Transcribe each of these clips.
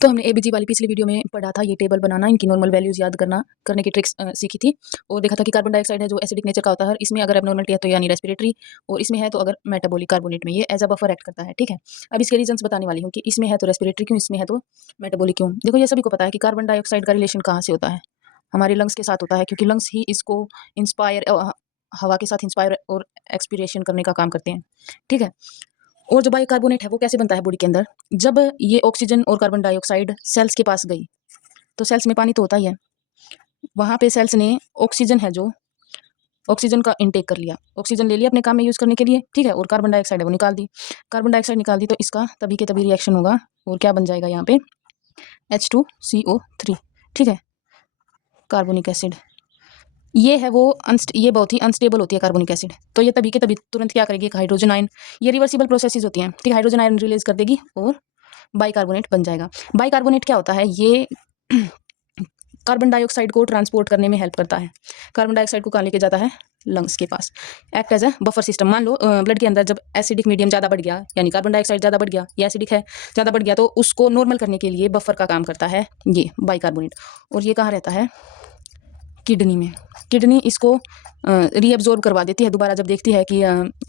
तो हमने एबीजी वाली पिछली वीडियो में पढ़ा था ये टेबल बनाना, इनकी नॉर्मल वैल्यूज याद करने की ट्रिक्स सीखी थी और देखा था कि कार्बन डाइऑक्साइड है जो एसिडिक नेचर का होता है, इसमें अगर एब्नॉर्मलिटी है तो यानी रेस्पिरेटरी, और इसमें है तो अगर मेटाबॉलिक कार्बोनेट में ये एज अ बफर एक्ट करता है। ठीक है, अब इसके रीजंस बताने वाली हूँ कि इसमें है तो रेस्पिरेटरी क्यों, इसमें है तो मेटाबॉलिक क्यों। देखो ये सभी को पता है कि कार्बन डाइऑक्साइड का रिलेशन कहाँ से होता है, हमारे लंग्स के साथ होता है, क्योंकि लंग्स ही इसको इंस्पायर, हवा के साथ इंस्पायर और एक्सपीरेशन करने का काम करते हैं। ठीक है, और जो बाइकार्बोनेट है वो कैसे बनता है बॉडी के अंदर, जब ये ऑक्सीजन और कार्बन डाइऑक्साइड सेल्स के पास गई तो सेल्स में पानी तो होता ही है, वहाँ पे सेल्स ने ऑक्सीजन है जो ऑक्सीजन का इनटेक कर लिया, ऑक्सीजन ले लिया अपने काम में यूज़ करने के लिए। ठीक है, और कार्बन डाइऑक्साइड है वो निकाल दी, कार्बन डाइऑक्साइड निकाल दी तो इसका तभी के तभी रिएक्शन होगा और क्या बन जाएगा यहाँ पे H2CO3। ठीक है, कार्बोनिक एसिड ये है वो ये बहुत ही अनस्टेबल होती है कार्बोनिक एसिड, तो ये तभी के तभी तुरंत क्या करेगी, एक हाइड्रोजन आयन, ये रिवर्सिबल प्रोसेसेस होती हैं। ठीक, हाइड्रोजन आयन रिलीज कर देगी और बाइकार्बोनेट बन जाएगा। बाइकार्बोनेट क्या होता है, ये कार्बन डाइऑक्साइड को ट्रांसपोर्ट करने में हेल्प करता है। कार्बन डाइऑक्साइड को कहाँ लेके जाता है, लंग्स के पास, act as a buffer system. मान लो ब्लड के अंदर जब एसिडिक मीडियम ज़्यादा बढ़ गया, यानी कार्बन डाइऑक्साइड ज़्यादा बढ़ गया, या एसिडिक है ज़्यादा बढ़ गया, तो उसको नॉर्मल करने के लिए बफर का काम करता है ये बाइकार्बोनेट। और ये कहाँ रहता है, किडनी में। किडनी इसको रीअब्जॉर्ब करवा देती है दोबारा, जब देखती है कि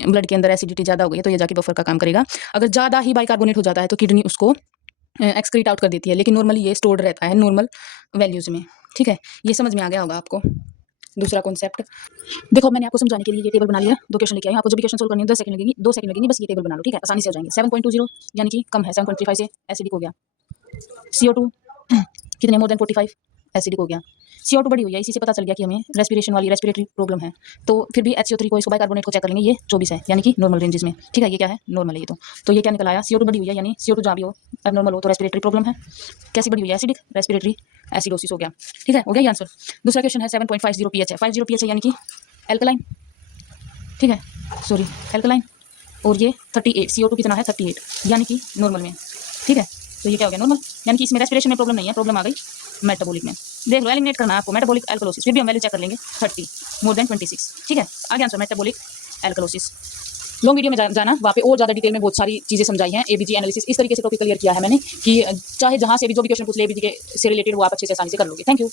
ब्लड के अंदर एसिडिटी ज़्यादा हो गई है तो ये जाके बफर का काम करेगा। अगर ज़्यादा ही बाइकार्बोनेट हो जाता है तो किडनी उसको एक्सक्रीट आउट कर देती है, लेकिन नॉर्मली ये स्टोर्ड रहता है नॉर्मल वैल्यूज में। ठीक है, ये समझ में आ गया होगा आपको। दूसरा कॉन्सेप्ट देखो, मैंने आपको समझाने के लिए ये टेबल बना लिया, 2 क्वेश्चन लेके आई, आपको जब भी क्वेश्चन सोल्व करनी है 10 सेकंड लगेगी, 2 सेकंड लगेंगे, बस ये टेबल बना लो। ठीक है, आसानी से हो जाएंगे। 7.20 यानी कि कम है, 7.35 से एसिडिक हो गया। CO2 कितने, मोर देन 45, एसिडिक हो गया। CO2 बड़ी हुई है, इसी से पता चल गया कि हमें रेस्पिरेटरी प्रॉब्लम है। तो फिर भी HCO3 को, इसको बाइकार्बोनेट को चेक कर लेंगे, ये 24 है, यानी कि नॉर्मल रेंजेस में। ठीक है, ये क्या है, नॉर्मल है ये। तो ये क्या निकल आया, CO2 बड़ी हुई है, यानी CO2 जहाँ भी हो एबनॉर्मल हो तो रेस्पिरेटरी प्रॉब्लम है। कैसी बड़ी हुई है, एसिडिक, रेस्पिरेटरी एसिडोसिस हो गया। ठीक है, हो गया ये आंसर। दूसरा क्वेश्चन है 7.50 pH है, 50 pH है यानी कि एल्कलाइन। ठीक है, सॉरी एल्कलाइन, और ये 38, CO2 कितना है 38, यानी कि नॉर्मल में। ठीक है, तो ये क्या हो गया, नॉर्मल, यानी कि इसमें रेस्पिरेशन में प्रॉब्लम नहीं है, प्रॉब्लम आ गई मेटाबॉलिक में। देख लो, एलिमिनेट करना है आपको मेटाबॉलिक एल्कलोसिस, फिर भी हम वैल्यू चेक कर लेंगे 30 मोर देन 26। ठीक है, आगे answer metabolic alkalosis. Long video में जाना, वहाँ पे और ज़्यादा डिटेल में बहुत सारी चीज़ें समझाई हैं, एबीजी एनालिसिस, इस तरीके से टॉपिक क्लियर किया है मैंने कि चाहे जहाँ से भी जो भी क्वेश्चन पूछ ले एबीजी के से रिलेटेड वो आप अच्छे से आसानी से कर लोगे। Thank you.